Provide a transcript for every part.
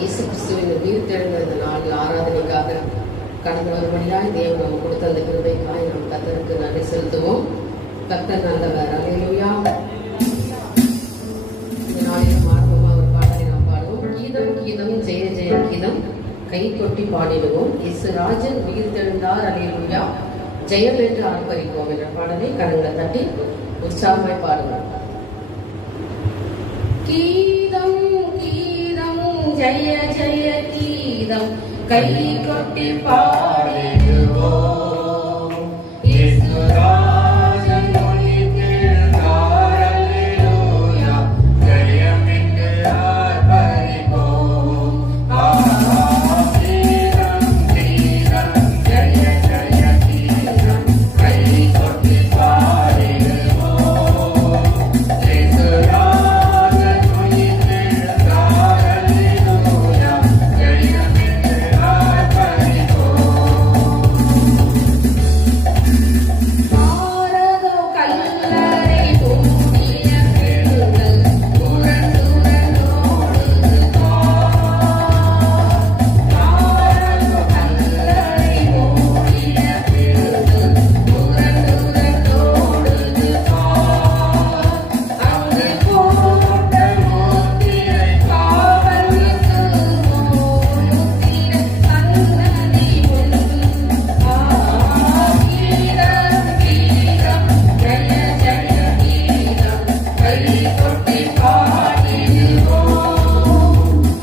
இயேசு கிறிஸ்துவின் உயிர்த்தெழுந்த இந்த நாள் ஆராதனைக்காக கடந்து வரும்படியாய் தேவன் நம்ம கொடுத்த அந்த கிருபைக்காய் நாம் கர்த்தருக்கு நன்றி செலுத்துவோம். கர்த்தர் நல்லவர். அல்லேலூயா. இந்த நாளிலும் ஆர்வமாக ஒரு பாடலை நாம் பாடுவோம். கீதம் கீதம் ஜெய ஜெய கீதம் கை கொட்டி பாடிடுவோம். இயேசுராஜன் உயிர்த்தெழுந்தார். அல்லேலூயா. ஜெயம் என்று ஆர்ப்பரிப்போம் என்ற பாடலை கரங்களை தட்டி உற்சாகமாய் பாடுவோம். கீதம் கீதம் ஜெய ஜெய கீதம் கை கொட்டி பாடிடுவோம். இயேசுராஜன் உயிர்த்தெழுந்தார். அல்லேலூயா. ஜெயம் என்று ஆர்ப்பரிப்போம். கீதம் கீதம் ஜெய ஜெய கீதம் கை கொட்டி பாடிடுவோம். இயேசுராஜன் உயிர்த்தெழுந்தார். அல்லேலூயா. ஜெயம் என்று ஆர்ப்பரிப்போம். பாரதம் கல்லறை பூமிய பெருங்கள் புறந்துரனோடு பாரதம் கல்லறை பூமிய பெருங்கள் புறந்துரனோடு அங்கு போட்ட முத்திரை காவலுக்கு முத்திரை சன்னதி உண்டு. கீதம் கீதம் ஜெய ஜெய கீதம் கை கொட்டி பாடிடுவோம்.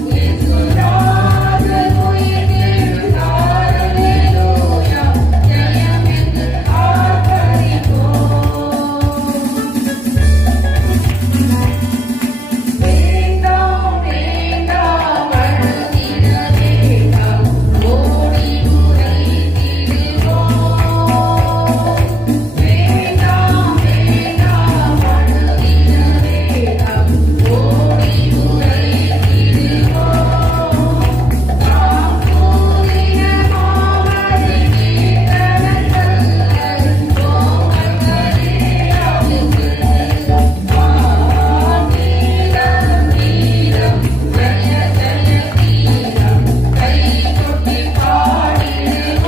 இயேசுராஜன் உயிர்த்தெழுந்தார். அல்லேலூயா. ஜெயம் என்று ஆர்ப்பரிப்போம். வேண்டாம் வேண்டாம் அழுதிட வேண்டாம் ஓடி உரைத்திடுவோம். வேண்டாம் வேண்டாம் அழுதிட வேண்டாம் ஓடி உரைத்திடுவோம். தாம் கூறிய மாமதி கீர்த்தனங்கள் கோமங்களே அவுக்கு. கீதம் கீதம் ஜெய ஜெய கீதம் கை கொட்டி பாடிடுவோம்.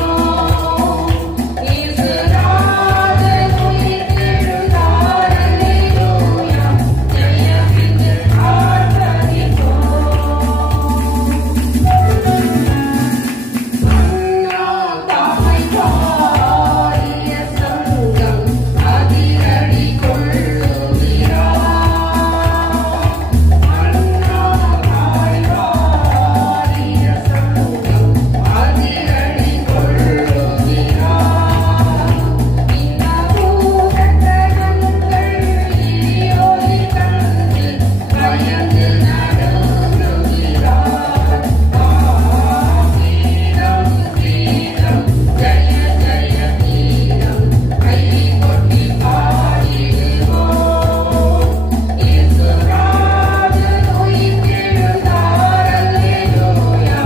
இயேசுராஜன் உயிர்த்தெழுந்தார். அல்லேலூயா. ஜெயம் என்று ஆர்ப்பரிப்போம். அண்ணா தாய் பாடிய சங்கம் அதிரடி கொள்ளுகிறார். அண்ணா தாய் பாடிய சங்கம் அதிரடி கொள்ளுகிறார். இந்த பூதகணங்கள் இடியோடி கண்டு பயந்து நடுங்குகிறார். கீதம் கீதம் ஜெய ஜெய கீதம் கை கொட்டி பாடிடுவோம். இயேசுராஜன் உயிர்த்தெழுந்தார். அல்லேலூயா.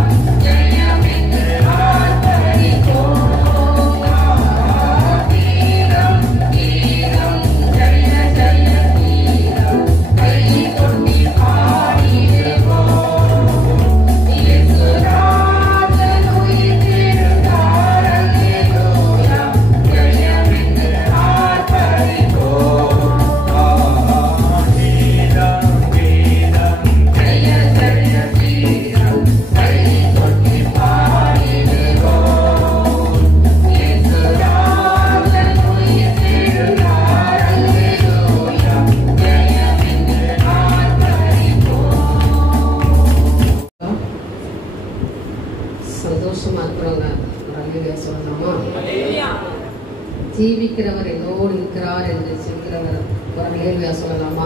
ஜெயம் என்று ஆர்ப்பரிப்போம். கீதம் கீதம் ஜெய ஜெய கீதம் கை கொட்டி பாடிடுவோம். இயேசுராஜன் உயிர்த்தெழுந்தார். அல்லேலூயா. ஜெயம் என்று ஆர்ப்பரிப்போம். ஜெய ஜெய கீதம் கை கொட்டி பாடிடுவோம். இயேசுராஜன் உயிர்த்தெழுந்தார். அல்லேலூயா. ஜெயம் என்று ஆர்ப்பரிப்போம். சந்தோஷமா இருக்கிறவங்க அல்லேலூயா சொல்லலாமா? ஜீவிக்கிறவர் என்னோடு இருக்கிறார் என்று சொல்கிறவர் ஒரு அல்லேலூயா சொல்லலாமா?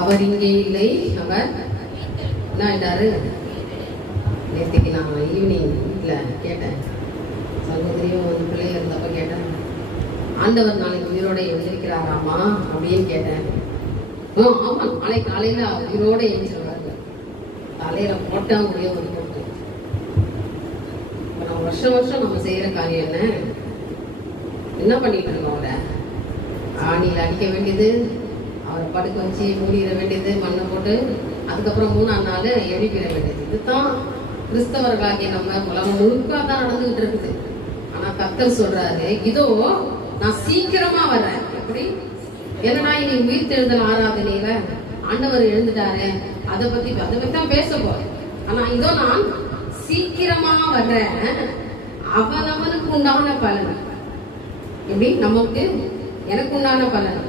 அவர் இங்கே இல்லை. அவர் என்ன ஆயிட்டாரு? நேற்றுக்கு நான் ஈவினிங் வீட்டில் கேட்டேன். சகோதரியும் ஒரு பிள்ளைய இருந்தப்ப கேட்டேன், ஆண்டவர் நாளைக்கு உயிரோட எழுந்திருக்கிறாராமா அப்படின்னு கேட்டேன். ஆமா, நாளைக்கு காலையில உயிரோட எழுந்திருவாரு. தலையில போட்டா முடியும் வந்து போட்டு. நம்ம வருஷம் வருஷம் நம்ம செய்யற காரியம் என்ன பண்ணிட்டு இருக்கோம்? அவரை ஆணியில் அடிக்க வேண்டியது, அவரை படுக்க வச்சு மூடிட வேண்டியது, மண்ணை போட்டு அதுக்கப்புறம் 3ஆம் நாள் எழுப்பிட வேண்டியது. இதுதான் கிறிஸ்தவர்களாகிய நம்ம உலகம் முழுக்க தான் நடந்துகிட்டு இருக்குது. ஆனா கர்த்தர் சொல்றாரு, இதோ நான் சீக்கிரமா வர்றேன். எப்படி? என்னன்னா இன்னைக்கு உயிர்த்தெழுதல் ஆராதனையில ஆண்டவர் எழுந்துட்டாரு, அதை பத்தி தான் பேச போறேன். ஆனா இதோ நான் சீக்கிரமா வர்றேன், அவனவனுக்கு உண்டான பலன். எப்படி? நமக்கு எனக்கு உண்டான பலன்,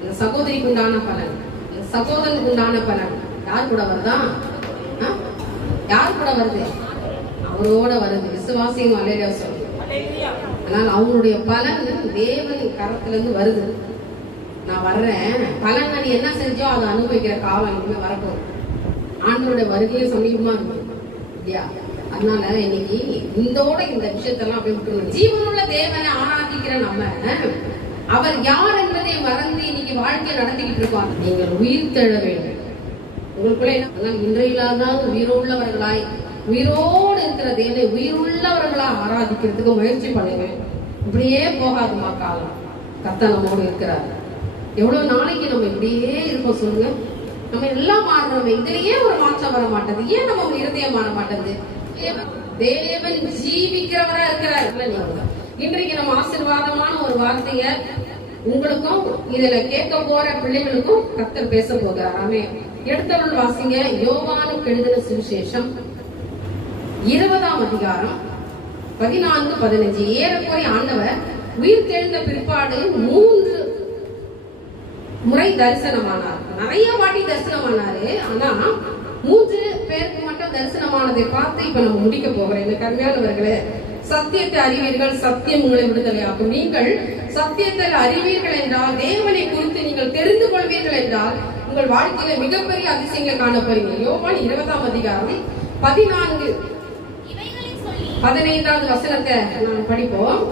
இந்த சகோதரிக்கு உண்டான பலன், இந்த சகோதரனுக்கு உண்டான பலன் யார் கூட வருதா? யார் கூட வருது? அவரோட வருது. விசுவாசியும் அல்லேலூயா சொல்லுங்க. அதனால அவங்களுடைய பலன் தேவன் கரத்துல இருந்து வருது. நான் வர்றேன், பலன் நீ என்ன செஞ்சோ அதை அனுபவிக்கிற காலம் இனிமே வரப்போம். ஆண்டவருடைய வருகையை சமீபமா இருக்கு இல்லையா? அதனால இன்னைக்கு இந்தோட இந்த விஷயத்தெல்லாம் அப்படி விட்டுருங்க. ஜீவனுள்ள தேவனை ஆராதிக்கிற நம்ம அவர் யார் என்பதை மறந்து இன்னைக்கு வாழ்க்கையை நடத்திக்கிட்டு இருக்கோம். நீங்கள் உயிர் தெழ வேண்டும். உங்களுக்குள்ள என்ன? இன்றையிலாவது உயிரோடு இருக்கிற தேவனை உயிருள்ளவர்களா ஆராதிக்கிறதுக்கு முயற்சி பண்ணுவேன். இப்படியே போகாதுமா காலம். கர்த்தர் நம்மோடு இருக்கிறார். எவ்வளவு நாளைக்கு நம்ம இப்படியே இருப்போம் சொல்லுங்க? நம்ம எல்லாம் மாறுறோம், இதுலயே ஒரு மாற்றம் வர மாட்டேது. ஏன் நம்ம இருதயம் மாற மாட்டேது? தேவன் ஜீவிக்கிறவரா இருக்கிறார். இன்றைக்கு நம்ம ஆசீர்வாதமான ஒரு வார்த்தைய உங்களுக்கும் இதுல கேட்க போற பிள்ளைகளுக்கும் கர்த்தர் பேச போகிறார். ஆமென். எடுத்தவர்கள் வாசிங்க. யோவானுக்கு எழுதின சுவிசேஷம் 20ஆம் அதிகாரம் 14-15. ஏறக்குறைய ஆண்டவர் உயிர் தெழுந்த பிற்பாடு 3 முறை தரிசனமானார். நிறைய வாட்டி தரிசனமானாரு. ஆனா 3 பேருக்கு மட்டும் தரிசனமானதை பார்த்து இப்ப நம்ம முடிக்க போகிறேன். இந்த கருமையானவர்களே, சத்தியத்தை அறிவீர்கள், சத்தியம் உங்களை விடுதலையாகும். நீங்கள் சத்தியத்தை அறிவீர்கள் என்றால், தேவனை குறித்து நீங்கள் தெரிந்து கொள்வீர்கள் என்றால், உங்கள் வாழ்க்கையில மிகப்பெரிய அதிசயங்களை காணப்படுவீங்க. யோவான் 20ஆம் அதிகாரம் 14-15 வசனத்தை நாம் படிப்போம்.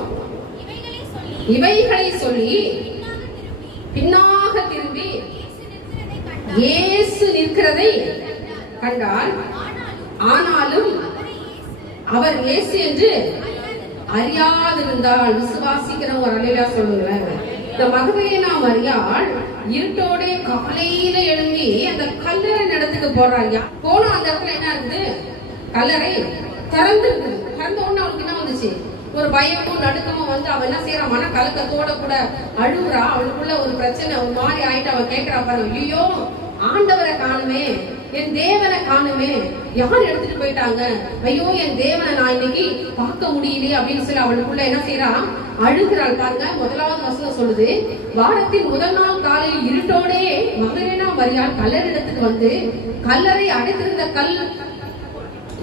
இவைகளை சொல்லி பின்னாக திரும்பி இயேசு நிற்கிறதை கண்டால், ஆனாலும் அவர் இயேசு என்று அறியாதிருந்தால். விசுவாசிக்கிறவங்க ஒரு அல்லேலூயா சொல்லுங்களேன். இந்த மகதலேனா மரியாள் இருட்டோட காலையில எழும்பி அந்த கல்லறை இடத்துக்கு போறாங்க. போனா அந்த இடத்துல என்ன இருக்குது? கல்லறை திறந்து இருக்குது. திறந்த உடனே அவளுக்கு என்ன வந்துச்சு? ஒரு பயமும் நடுக்கமும் வந்து அவ என்ன செய்யறா? மன கலக்கத்தோட கூட அழுகுறா. அவளுக்குள்ள ஒரு பிரச்சனை ஒரு மாதிரி ஆயிட்டு அவ கேட்கிறா பாரு, ஐயோ ஆண்டவரை காணுமே, என் தேவனை காணுமே, யார் எடுத்துட்டு போயிட்டாங்க, ஐயோ என் தேவனை நான் இன்னைக்கு பார்க்க முடியலையே அப்படின்னு சொல்லி அவளுக்குள்ள என்ன செய்யறா? அழுகிறாள். பாருங்க, 1வது வசனம் சொல்லுது, வாரத்தின் முதல் நாள் காலையில் இருட்டோடே மகதலேனா மரியாள் கல்லறையிடத்துக்கு வந்து கல்லறை அடைத்திருந்த கல்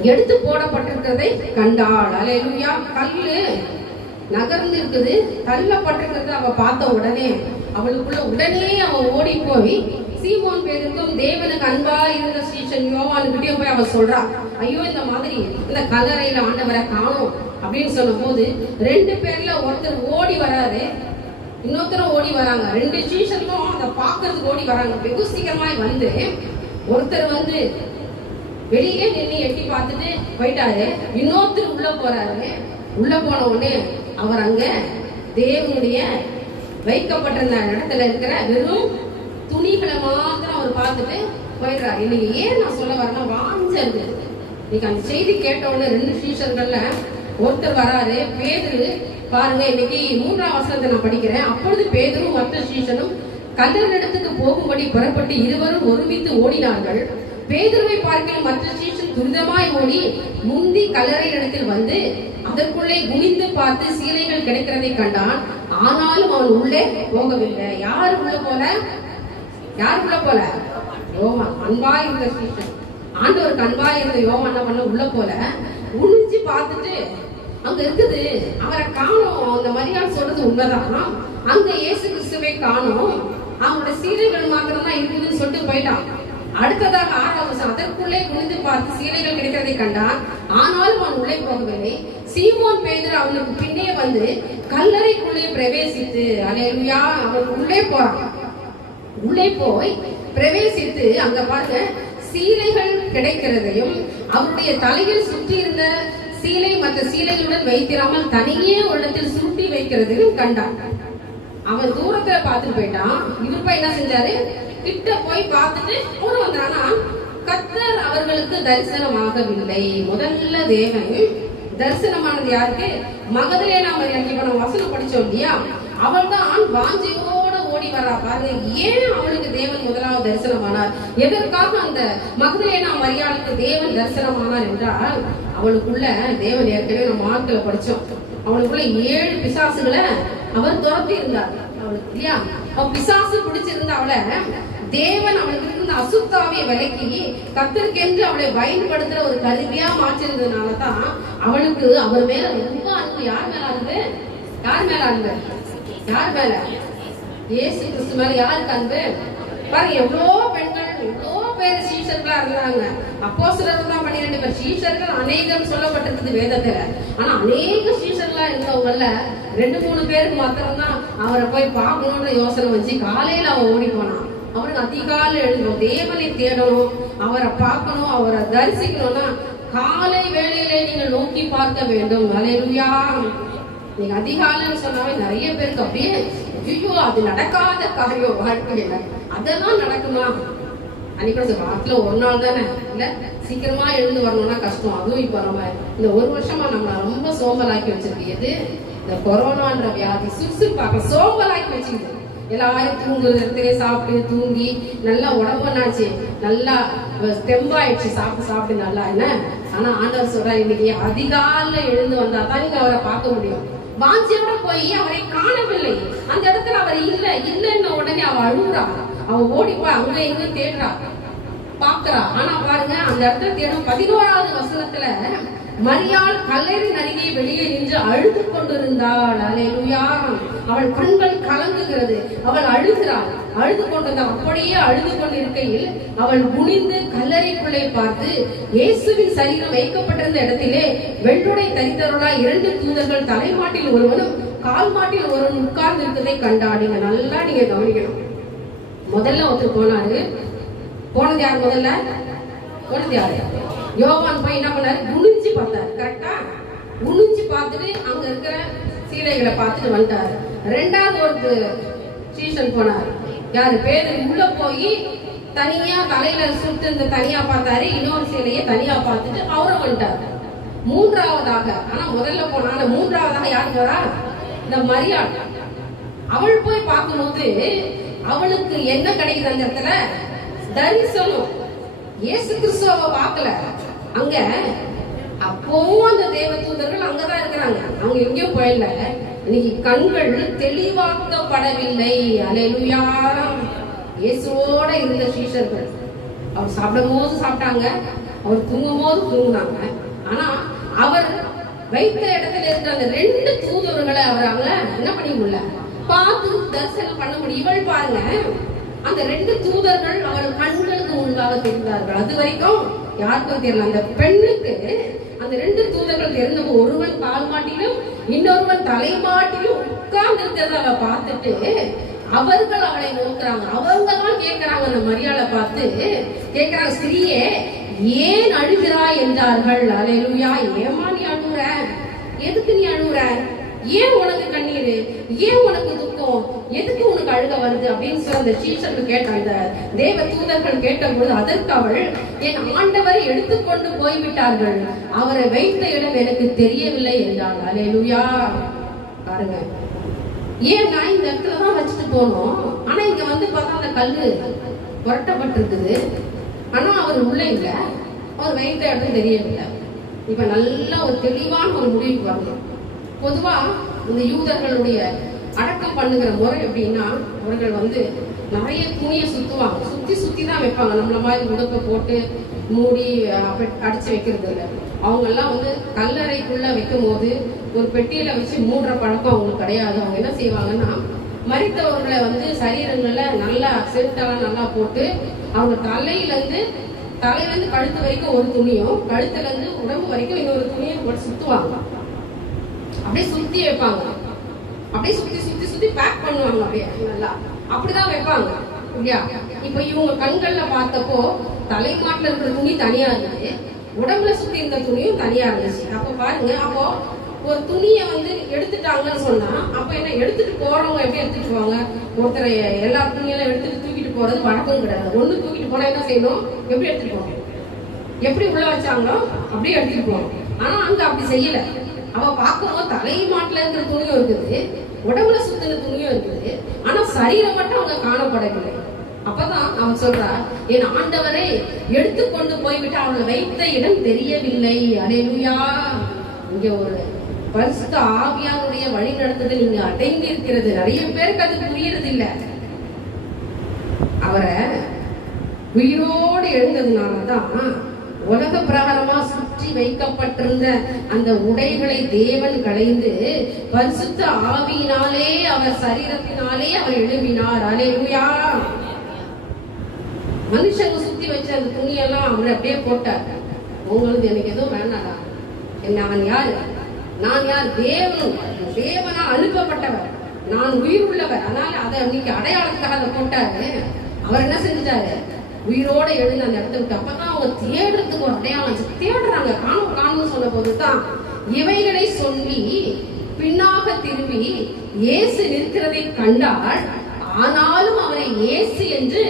எடுத்து போடப்பட்டிருக்கிறதை கண்டாள். அல்லேலூயா. கல்லு நகர்ந்து இருக்குது, தள்ளப்பட்டிருக்கிறது அவ பார்த்த உடனே அவளுக்குள்ள உடனே அவ ஓடி போய் சீமோன் பேதுருக்கும் தேவனுக்கு அன்பா இருந்த சீஷன் யோவானுக்கிட்டே போய் அவ சொல்றா, ஐயோ இந்த மாதிரி இந்த கல்லறையில ஆண்டவரை காணோம் அப்படின்னு சொல்லும் போது 2 பேர்ல ஒருத்தர் ஓடி வராரு, இன்னொருத்தரும் ஓடி வராங்க. 2 சீஷனும் அதை பாக்குறதுக்கு ஓடி வராங்க. வெகு சீக்கிரமாய் வந்து ஒருத்தர் வந்து வெளியே நின்று எட்டி பார்த்துட்டு போயிட்டாரு. இன்னொருத்தர் உள்ள போறாரு. உள்ள போன உடனே அவர் அங்க தேவனுடைய வைக்கப்பட்டிருந்த இடத்துல இருக்கிற வெறும் துணிகளை மாத்திரம் அவர் பார்த்துட்டு போயிடுறாரு. இன்னைக்கு ஏன் நான் சொல்ல வரேன்னா, வாஞ்ச இருக்குது. இன்னைக்கு அந்த செய்தி கேட்ட உடனே 2 சீஷர்கள்ல ஒருத்தர் வராரு, பேதுரு. பாருங்க, இன்னைக்கு 3ஆம் வசனத்தை நான் படிக்கிறேன். அப்பொழுது பேதுரும் மற்ற சீஷனும் கல்லறை இடத்துக்கு போகும்படி புறப்பட்டு இருவரும் ஒருமித்து ஓடினார்கள். பேதுருவை பார்க்க மற்ற சீஷன் துரிதமாய் ஓடி முந்தி கல்லறை இடத்தில் வந்து அதற்குள்ளே குனிந்து பார்த்து சீலைகள் கிடைக்கிறதை கண்டான். ஆனாலும் அவன் உள்ளே போகவில்லை. யாரு உள்ள போல? யாருக்குள்ள போல? யோவான். அன்பா இருந்த சீஷன், ஆண்டவருக்கு அன்பா இருந்த யோவான் என்ன பண்ண? உள்ள போல குனிஞ்சு பார்த்துட்டு அங்க இருக்குது, அவரை காணோம். அந்த மரியாள் சொல்றது உண்மைதான். அங்க இயேசு கிறிஸ்துவை காணோம், அவனுடைய சீலைகள் மாத்திரம் தான் இருக்குதுன்னு சொல்லிட்டு போயிட்டான். அடுத்ததாக 6ஆம் வசனம், அதற்குள்ளே குனிந்து பார்த்து சீலைகள் கிடைக்கிறதை கண்டான். ஆனாலும் அவன் உள்ளே போகவில்லை. சீமோன் பேதுரு அவனுக்கு பின்னே வந்து கல்லறைக்குள்ளே பிரவேசித்து, அல்லேலூயா, அவன் உள்ளே போறான். உள்ளே போய் பிரவேசித்து அங்க பாருங்க, சீலைகள் கிடைக்கிறதையும் அவருடைய தலையில் சுற்றி இருந்த சீலை மற்ற சீலைகளுடன் வைத்திராமல் தனியே ஒரு இடத்தில் சுருட்டி வைக்கிறதையும் கண்டான். அவன் தூரத்துல பார்த்துட்டு போயிட்டான். இவர் போய் என்ன செஞ்சாரு? கிட்ட போய் பார்த்துட்டு அவரு வந்தானா, கர்த்தர் அவர்களுக்கு தரிசனமாகவில்லை. முதல்ல தேவன் தரிசனமானது யாருக்கு? மகதலேனா மரியாள். இப்ப நம்ம வசனம் படிச்சோம் இல்லையா, அவள் தான் வாஞ்சையோட ஓடி வரா. பாருங்க, ஏன் அவளுக்கு தேவன் முதலாவது தரிசனமானார்? எதற்காக அந்த மகதலேனா மரியாளுக்கு தேவன் தரிசனமானார் என்றால், அவளுக்குள்ள தேவன் ஏற்கனவே நம்ம ஆட்களை படிச்சோம், அவளுக்குள்ள 7 பிசாசுகளை அவர் துரத்தி இருந்தார். அவளுக்கு இல்லையா, அவ பிசாசு பிடிச்சிருந்த அவளை தேவன் அவளுக்கு இருந்த அசுத்தாவிய விலக்கி கர்த்தருக்கென்று அவளை பயன்படுத்துற ஒரு கருவியா மாற்றிருந்ததுனாலதான் அவளுக்கு அவர் மேல ரொம்ப அன்பு. யார் மேல அன்பு? யார் மேல அன்பு? யார் மேல? இயேசு கிறிஸ்து மேல யாருக்கு அன்பு? பாருங்க, எவ்வளோ பெண்கள், எவ்வளோ பேர் சீஷர்களா இருந்தாங்க. அப்போஸ்தலர்கள் தான் 12 பேர். சீஷர்கள் அநேகம் சொல்லப்பட்டிருக்குது வேதத்துல. ஆனா அநேக சீஷர்களா இருந்தவங்கல்ல 2-3 பேருக்கு மாத்திரம்தான் அவரை போய் பார்க்கணும்ன்ற யோசனை வச்சு காலையில அவ ஓடி போனான். அவனுக்கு அதிகாலையில் எழுந்தோம், தேவனை தேடணும், அவரை பார்க்கணும், அவரை தரிசிக்கணும்னா காலை வேளையிலே நீங்கள் நோக்கி பார்க்க வேண்டும். அல்லேலூயா. நீங்க அதிகாலைன்னு சொன்னாவே நிறைய பேருக்கு அப்படியே ஐயோ அது நடக்காத காரியம் வாழ்க்கையில. அதெல்லாம் நடக்குமா? அன்னைக்கு வாரத்துல ஒரு நாள் தானே, இல்ல சீக்கிரமா எழுந்து வரணும்னா கஷ்டம். அதுவும் இப்ப நம்ம இந்த ஒரு வருஷமா நம்ம ரொம்ப சோம்பலாக்கி வச்சிருக்கியது இந்த கொரோனான்ற வியாதி சுறுசுறுப்பாக்க சோம்பலாக்கி வச்சுக்குது. எல்லாரும் தூங்குறதே, சாப்பிட்டு தூங்கி நல்லா உடம்புனாச்சு, நல்லா தெம்பாயிடுச்சு, சாப்பிட்டு நல்லா என்ன. ஆனா ஆண்டவர் சொல்றாரு, இன்னைக்கு அதிகாலைல எழுந்து வந்தா தான் நீங்க அவரை பார்க்க முடியும். வாஞ்சியோட போய் அவரை காணவில்லை, அந்த இடத்துல அவர் இல்லைன்னு உடனே அவ அழுகுறா, அவ ஓடி போய் அங்க எங்க தேடுறா, பாக்குறா. ஆனா பாருங்க, அந்த இடத்துல தேடும் 11வது வசனத்துல மரியாள் கல்லறையின் அருகே வெளியே நின்று அழுது கொண்டிருந்தாள். அல்லேலூயா. அவள் கண்கள் கலங்குகிறது, அவள் அழுகிறாள், அழுது கொண்டிருந்தாள். அப்படியே அழுது கொண்டிருக்கையில் அவள் குனிந்து கல்லறைக்குள்ளே பார்த்து இயேசுவின் சரீரம் வைக்கப்பட்டிருந்த இடத்திலே வெள்ளுடை தரித்தவர்களாய் 2 தூதர்கள் தலைமாட்டில் ஒருவனும் கால் மாட்டில் ஒருவன் உட்கார்ந்து இருப்பதை கண்டாள். நீங்க நல்லா நீங்க கவனிக்கணும். முதல்ல ஒருத்தர் போனாரு. போனது யார்? முதல்ல போனது யாரு? யோவான் போய் என்ன பண்ணாரு? குனிஞ்சு பார்த்தாரு. கரெக்டா? குனிஞ்சு பார்த்துட்டு அங்க இருக்கிற சீலைகளை பார்த்துட்டு வந்துட்டாரு. 2வது ஒரு சீசன் போனாரு. யாரு? பேதுரு. உள்ள போய் தனியா தலையில சுட்டு இருந்த தனியா பார்த்தாரு, இன்னொரு சீலையை தனியா பார்த்துட்டு அவரும் வந்துட்டாரு. 3வதாக, ஆனா முதல்ல போனா 3வதாக யார் போறா? இந்த மரியாள். அவள் போய் பார்க்கும்போது அவளுக்கு என்ன கிடைக்குது? அந்த இடத்துல தரிசனம். இயேசு கிறிஸ்துவ பார்க்கல அங்க. அப்பவும் அந்த தேவ தூதர்கள் அங்கதான் இருக்கிறாங்க, அவங்க எங்கேயும் போயிடல. இன்னைக்கு கண்கள் தெளிவாக்கப்படவில்லை. அல்லேலூயா. இயேசுவோட இருந்த சீஷர்கள் அவர் சாப்பிடும் போது சாப்பிட்டாங்க, அவர் தூங்கும் போது தூங்குனாங்க. ஆனா அவர் வைத்த இடத்துல இருக்கிற அந்த 2 தூதர்களை அவர் அவங்கள என்ன பண்ண முடியல, பார்த்து தரிசனம் பண்ண முடியும். இவள் பாருங்க, அந்த 2 தூதர்கள் அவர் கண்களுக்கு முன்பாக தெரிந்தார்கள். அது வரைக்கும் யாருக்கும் தெரியல. அந்த பெண்ணுக்கு அந்த 2 தூதர்கள் தெரிந்த ஒருவன் கால் மாட்டிலும் இன்னொருவன் தலைமாட்டிலும் உட்கார்ந்து இருக்கிறத அவ பார்த்துட்டு அவர்கள் அவளை நோக்குறாங்க. அவங்க தான் கேட்கிறாங்க, அந்த மரியாளை பார்த்து கேட்கிறாங்க, ஸ்திரீயே ஏன் அழுகிறாய் என்றார்கள். அல்லேலூயா. ஏமா நீ அழுகுற? எதுக்கு நீ அழுகுற? ஏன் உனக்கு கண்ணீரு? ஏன் உனக்கு துக்கம்? எதுக்கு உனக்கு அழுக வருது அப்படின்னு சொல்லி அந்த சீஷர்கள் கேட்டாங்க. தேவ தூதர்கள் கேட்டபோது அதற்கு அவள், என் ஆண்டவரை எடுத்துக்கொண்டு போய்விட்டார்கள், அவரை வைத்த இடம் எனக்கு தெரியவில்லை என்றாள். அல்லேலூயா. பாருங்க, ஏன்னா இந்த இடத்துலதான் வச்சுட்டு போனோம், ஆனா இங்க வந்து பார்த்தா அந்த கல்லு புரட்டப்பட்டிருக்குது, ஆனா அவர் உள்ள இல்ல, அவர் வைத்த இடம் தெரியவில்லை. இப்ப நல்ல ஒரு தெளிவான ஒரு முடிவுக்கு வரணும். பொதுவா இந்த யூதர்களுடைய அடக்கம் பண்ணுகிற முறை எப்படின்னா, அவர்கள் வந்து நிறைய துணியை சுத்துவாங்க, சுத்தி தான் வைப்பாங்க. நம்மள மாதிரி உடுப்பை போட்டு மூடி அடிச்சு வைக்கிறது இல்லை. அவங்க எல்லாம் வந்து கல்லறைக்குள்ள வைக்கும் போது ஒரு பெட்டியில வச்சு மூடுற பழக்கம் அவங்களுக்கு கிடையாது. அவங்க என்ன செய்வாங்கன்னா, மரித்தவர்களை வந்து சரீரங்கள்ல நல்லா செருட்டெல்லாம் நல்லா போட்டு அவங்க தலையிலிருந்து கழுத்து வரைக்கும் ஒரு துணியும், கழுத்துல இருந்து உடம்பு வரைக்கும் இன்னொரு துணியும் போட்டு சுத்துவாங்க. அப்படியே சுத்தி வைப்பாங்க, அப்படியே சுத்தி பேக் பண்ணுவாங்க. அப்படியே நல்லா அப்படிதான் வைப்பாங்க இல்லையா? இப்ப இவங்க கண்கள்ல பார்த்தப்போ தலைமாட்டில இருக்கிற துணி தனியா இருந்துச்சு, உடம்புல சுத்தி இருந்த துணியும் தனியா இருந்துச்சு. அப்ப பாருங்க, அப்போ ஒரு துணியை வந்து எடுத்துட்டாங்கன்னு சொன்னா, அப்ப என்ன எடுத்துட்டு போறவங்க எப்படி எடுத்துட்டு போவாங்க? ஒருத்தரை எல்லா துணியெல்லாம் எடுத்துட்டு தூக்கிட்டு போறது வழக்கம் கிடையாது. ஒண்ணு தூக்கிட்டு போனா என்ன செய்யணும்? எப்படி எடுத்துட்டு போகணும்? எப்படி உள்ள வச்சாங்களோ அப்படியே எடுத்துட்டு போகணும். ஆனா அங்க அப்படி செய்யல. அவ பார்க்கும்போது தலை மாட்டுல இருக்கிற துணியும் இருக்குது, உடம்புல சுத்தின துணியும் இருக்குது, ஆனா சரீரம் மட்டும் அவங்க காணப்படவில்லை. அப்பதான் அவன் சொல்றா, என் ஆண்டவரை எடுத்துக்கொண்டு போய்விட்டு அவளை வைத்த இடம் தெரியவில்லை. அல்லேலூயா. இங்க ஒரு பரிசுத்த ஆவியானுடைய வழி நடத்துதல் நீங்க அடைந்து இருக்கிறது. நிறைய பேருக்கு அது புரியறது இல்ல. அவரை உயிரோடு எழுந்ததுனாலதான் உலக பிரகாரமா சுற்றி வைக்கப்பட்டிருந்த அந்த உடைகளை தேவன் களைந்து பரிசுத்த ஆவியினாலே அவர் சரீரத்தினாலே அவர் எழுப்பினார். அல்லேலூயா. மனுஷங்க சுத்தி வச்ச அந்த துணியெல்லாம் அவரை அப்படியே போட்டார். உங்களுக்கு எனக்கு எதுவும் வேண்டாடா, நான் யாரு, நான் யார், தேவனா அனுப்பப்பட்டவர், நான் உயிர் உள்ளவர். அதனால அதை இன்னைக்கு அடையாளத்துக்காக அதை போட்டாரு. அவர் என்ன செஞ்சாரு, உயிரோட எழுந்து அந்த இடத்த விட்டு. அப்பதான் அவங்க தேடுறதுக்கு ஒரு அடையாளம் தேடுறாங்க. காணும் சொன்ன போதுதான் இவைகளை சொல்லி பின்னாக திரும்பி இயேசு நிற்கிறதை கண்டாள். ஆனாலும் அவரை இயேசு என்று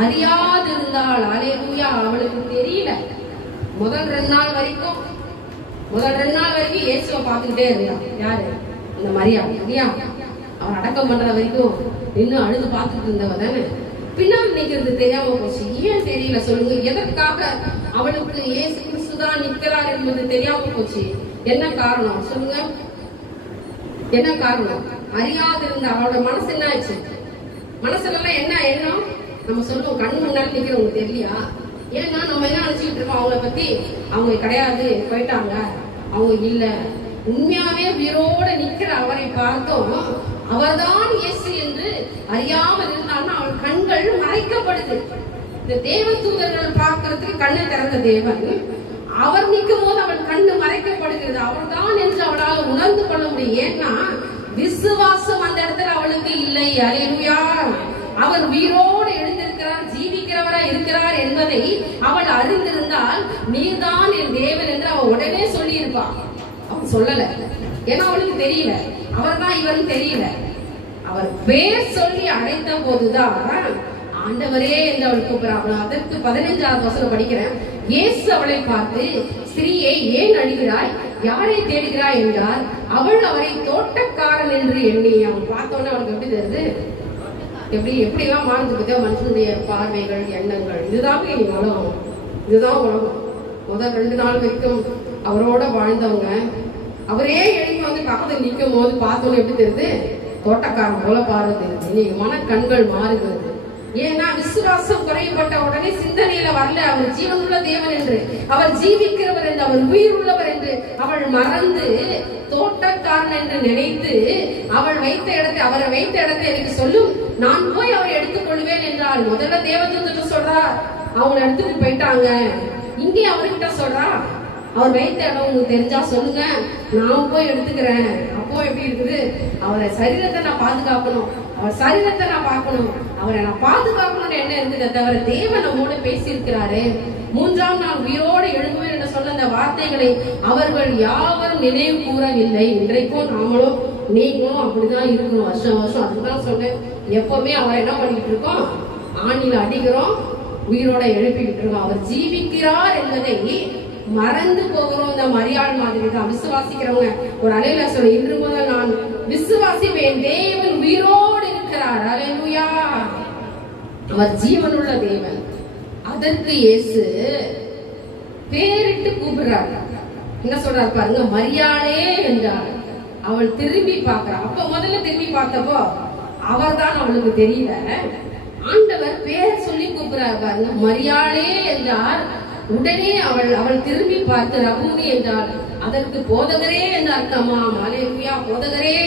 அறியாதிருந்தாள். அல்லேலூயா. அவளுக்கு தெரியல. முதல் 2 நாள் வரைக்கும் இயேசுவை பார்த்துக்கிட்டே இருந்தான். யாரு? அந்த மரியாள் இல்லையா? அவர் அடக்கம் பண்ற வரைக்கும் இன்னும் அழுது பார்த்துட்டு இருந்தவ தானே. பின்னால் நிக்கிறது தெரியாம போச்சு. ஏன் தெரியல சொல்லுங்க? எதற்காக அவளுக்கு இயேசு கிறிஸ்துதான் நிற்கிறார் என்பது தெரியாம போச்சு? என்ன காரணம் சொல்லுங்க? என்ன காரணம்? அறியாதிருந்த அவளோட மனசு என்ன ஆச்சு? மனசுல எல்லாம் என்ன எண்ணம்? நம்ம சொல்லுவோம், கண்ணு முன்னாடி நிக்கிறவங்க தெரியலையா? ஏன்னா நம்ம என்ன நினைச்சுட்டு இருக்கோம், அவங்கள பத்தி அவங்க கிடையாது, போயிட்டாங்க, அவங்க இல்ல. உண்மையாவே உயிரோட நிக்கிற அவரை பார்த்தோம். அவர்தான் இயேசு என்று அறியாமல் இருந்தாலும் அவள் கண்கள் மறைக்கப்படுது. இந்த தேவ தூதர்கள் பார்க்கறதுக்கு கண்ணை திறந்த தேவன், அவர் நிற்கும் போது அவள் கண்ணு மறைக்கப்படுகிறது. அவள் தான் என்று அவளால் உணர்ந்து கொள்ள முடியும். ஏன்னா விசுவாசம் அந்த இடத்துல அவளுக்கு இல்லை. அல்லேலூயா. அவர் உயிரோடு எழுந்திருக்கிறார், ஜீவிக்கிறவரா இருக்கிறார் என்பதை அவள் அறிந்திருந்தால் நீர்தான் என் தேவன் என்று அவள் உடனே சொல்லி இருப்பான். அவன் சொல்லல. ஏன்னா அவளுக்கு தெரியல, அவர் தான் இவரும் தெரியல. அவர் பேர் சொல்லி அழைத்த போதுதான் ஆண்டவரே என்று அவள் கூப்பிடுறாங்க. அதற்கு 15வது வசனம் படிக்கிறேன். இயேசு அவளை பார்த்து, ஸ்திரீயே ஏன் அழுகிறாய், யாரை தேடுகிறாய் என்றார். அவள் அவரை தோட்டக்காரன் என்று எண்ணி. அவன் பார்த்தோன்னே அவளுக்கு எப்படி தெரியுது? எப்படி எல்லாம் மாறுது பத்தியா மனுஷனுடைய பார்வைகள், எண்ணங்கள். இதுதான் உலகம், இதுதான் உலகம். முதல் 2 நாள் வரைக்கும் அவரோட வாழ்ந்தவங்க அவரே எழுப்பி வந்து பக்கத்துல நிற்கும் போது பார்த்தோன்னு எப்படி தெரியுது? தோட்டக்காரன் போல பார்வை தெரியுது. இன்னைக்கு மனக்கண்கள் மாறுகிறது. ஏன்னா விசுவாசம் குறைபட்ட உடனே சிந்தனையில வரல அவர் ஜீவனுள்ள தேவன் என்று, அவர் ஜீவிக்கிறவர் என்று, அவர் உயிர் உள்ளவர் என்று அவள் மறந்து தோட்டக்காரன் என்று நினைத்து அவரை வைத்த இடத்தை எனக்கு சொல்லும், நான் போய் அவரை எடுத்துக் கொள்வேன் என்றால். முதல்ல தேவதூதன் சொல்றார், அவங்க எடுத்துட்டு போயிட்டாங்க. இங்கே அவர்கிட்ட சொல்றா, அவர் வைத்த இடம் உங்களுக்கு தெரிஞ்சா சொல்லுங்க, நான் போய் எடுத்துக்கிறேன். அப்போ எப்படி இருக்குது? அவரை சரீரத்தை நான் பாதுகாக்கணும், அவர் சரீரத்தை நான் பார்க்கணும், அவரை நான் பாதுகாக்கணும்னு என்ன இருக்குது தவிர தேவன் நம்மோட பேசி இருக்கிறாரு. 3ஆம் நாள் உயிரோடு எழும்புவேன் என்று சொன்ன அந்த வார்த்தைகளை அவர்கள் யாவரும் நினைவு கூறவில்லை. இன்றைக்கும் நாமளும் நீங்களும் அப்படிதான் இருக்கணும். வருஷம் அதுதான் சொன்னேன். எப்பவுமே அவரை என்ன பண்ணிட்டு இருக்கோம்? ஆணில அடிக்கிறோம், உயிரோட எழுப்பிக்கிட்டு இருக்கோம். அவர் ஜீவிக்கிறார் என்பதை மறந்து போகிறோம். இந்த மரியாள் மாதிரி தான் விசுவாசிக்கிறவங்க ஒரு அலையில சொல்ல, இன்று முதல் நான் விசுவாசிப்பேன், தேவன் உயிரோடு இருக்கிறார். அல்லேலூயா. அவர் ஜீவனுள்ள தேவன். அதற்கு இயேசு பேரிட்டு கூப்பிடுறார். என்ன சொல்றாரு பாருங்க, மரியாளே என்றார். அவள் திரும்பி பார்க்கிறார். அப்ப முதல்ல திரும்பி பார்த்தப்போ அவர் தான் அவளுக்கு தெரியல. ஆண்டவர் பேரை சொல்லி கூப்பிடுறாரு பாருங்க, மரியாளே என்றார். உடனே அவள் திரும்பி பார்த்து ரபூனி என்றாள். அதற்கு போதகரே என்று அர்த்தமா? அல்லேலூயா. போதகரே.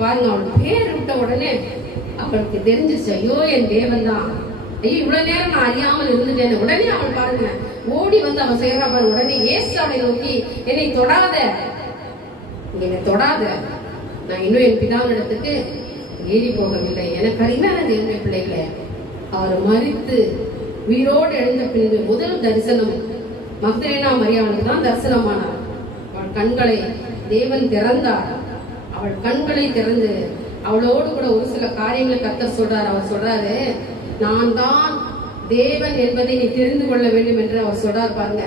பாருங்க, அவள் பேர் விட்ட உடனே அவளுக்கு தெரிஞ்சிச்சு, ஐயோ என் தேவன் தான். ஐயோ இவ்வளவு நேரம் நான் அறியாமல் இருந்துட்டேன். உடனே அவள் பாருங்க ஓடி வந்து அவன் செய்யறா பாருங்க. உடனே இயேசு அவளை நோக்கி, என்னை தொடாத, நான் இன்னும் என் பிதாவினிடத்துக்கு ஏறி போகவில்லை. எனக்கு அறிந்தான தேவனுடைய பிள்ளைகளே, அவர் மரித்து உயிரோடு எழுந்த பின்பு முதல் தரிசனம் மக்தலேனா மரியாளுக்கு தான் தரிசனமானார். அவள் கண்களை தேவன் திறந்தார். அவள் கண்களை திறந்து அவளோடு கூட ஒரு சில காரியங்களை கர்த்தர் சொல்றாரு. அவர் சொல்றாரு, நான் தான் தேவன் என்பதை நீ தெரிந்து கொள்ள வேண்டும் என்று அவர் சொல்றார் பாருங்க.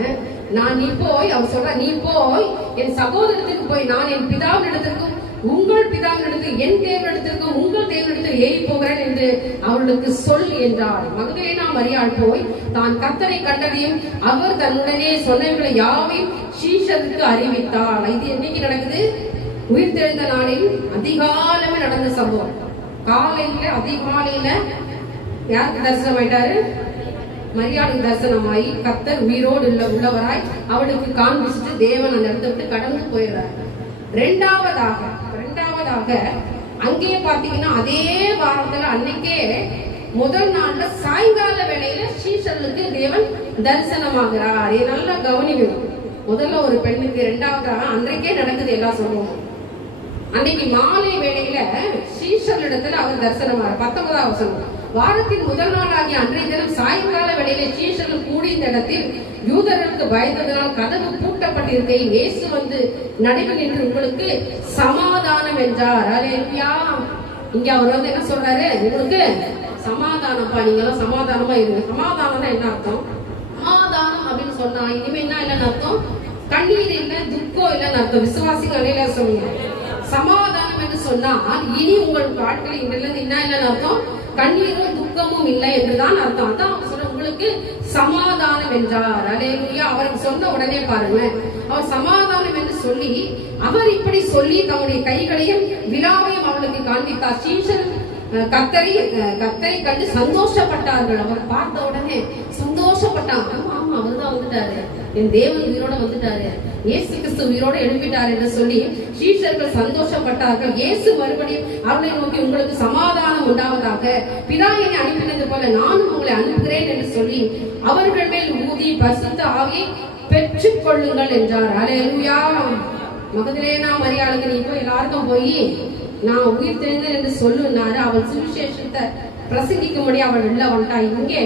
நீ போய், அவர் சொல்ற, நீ போய் என் சகோதரத்துக்கு போய், நான் என் பிதாவினிடத்திற்கும் உங்கள் பிதாவினிடத்தில், என் தேவனிடத்திற்கும் உங்கள் தேவனிடத்தில் ஏறி போகிறேன் என்று அவர்களுக்கு சொல் என்றார். மகதலேனா மரியாள் போய் தான் கர்த்தரை கண்டதையும் அவர் தன்னுடனே சொன்னவர்களை யாவையும் சீஷருக்கு அறிவித்தாள். இது என்னைக்கு நடக்குது? உயிர்த்தெழுந்த நாளில் அதிகாலமே நடந்த சம்பவம். காலையில அதிகாலையில யாருக்கு தரிசனம் ஆயிட்டாரு? மரியாளுக்கு தரிசனமாயி கர்த்தர் உயிரோடு உள்ளவராய் அவளுக்கு காண்பிச்சுட்டு தேவன் அந்த இடத்தை விட்டு கடந்து போயிடுறாரு. இரண்டாவதாக அங்கே பாத்தீங்கன்னா அதே வாரத்துல அன்னைக்கே முதல் நாள்ல சாயங்கால வேளையில சீஷர்களுக்கு தேவன் தரிசனமாகிறார். நல்லா கவனிக்கணும். முதல்ல ஒரு பெண்ணுக்கு, இரண்டாவதாக அன்றைக்கே நடக்குது எல்லா சொல்லுவோம். அன்னைக்கு மாலை வேளையில சீஷர்களிடத்துல அவர் தரிசனமாகிறார். 19வது வசனம். வாரத்தின் முதல் நாளாகிய அன்றைய தினம் சாயங்கால வேளையில சீஷர்கள் கூடிய இடத்தில் யூதர்களுக்கு பயந்ததனால் கதவு பூட்டப்பட்டிருக்கையில் இயேசு வந்து நடுவில் நின்று உங்களுக்கு சமாதானம் என்றார். அல்லேலூயா. இங்க அவர் வந்து என்ன சொல்றாரு? உங்களுக்கு சமாதானம்ப்பா, நீங்க எல்லாம் சமாதானமா இருங்க. சமாதானம் என்ன அர்த்தம்? சமாதானம் அப்படின்னு சொன்னா இனிமே என்ன இல்லைன்னு அர்த்தம்? கண்ணீர் இல்ல, துக்கம் இல்லைன்னு அர்த்தம். விசுவாசிகள் அல்லேலூயா சொல்லுங்க. சமாதானம் என்று சொன்னால் இனி உங்கள் வாழ்க்கையில் இன்றிலிருந்து என்ன இல்லைன்னு அர்த்தம்? கண்ணீரும் துக்கமும் இல்லை என்றுதான் அர்த்தம். அதான் அவங்க சொல்ற, உங்களுக்கு சமாதானம் என்றார். அல்லேலூயா. அவருக்கு சொன்ன உடனே பாருங்க, அவர் சமாதானம் என்று சொல்லி, அவர் இப்படி சொல்லி தம்முடைய கைகளையும் விழாவையும் அவளுக்கு காண்பித்தார். சீஷர் கர்த்தரை கண்டு சந்தோஷப்பட்டார்கள். அவர் பார்த்த உடனே சந்தோஷப்பட்டாங்க. ஆமா, அவர்தான் வந்துட்டாரு, என் தேவன் உயிரோட வந்துட்டாரு, இயேசு கிறிஸ்து உயிரோட எழுப்பிட்டார் என்று சொல்லி சீஷர்கள் சந்தோஷப்பட்டார்கள். இயேசு மறுபடியும் அவளை நோக்கி, உங்களுக்கு சமாதானம் உண்டாவதாக, பிதா என்னை அனுப்பினது போல நானும் உங்களை அனுப்புகிறேன் என்று சொல்லி அவர்கள் மேல் ஊதி பரிசுத்த ஆவியை பெற்றுக் கொள்ளுங்கள் என்றார். அல்லேலூயா. மகதலேனா மரியாளுக்கு நீ போய் எல்லாருக்கும் போய் நான் உயிர் தெரிந்தேன் என்று சொல்லுனாரு. அவள் சுவிசேஷத்தை பிரசங்கிக்கும்படி அவள் உள்ள வந்துட்டா. இங்கே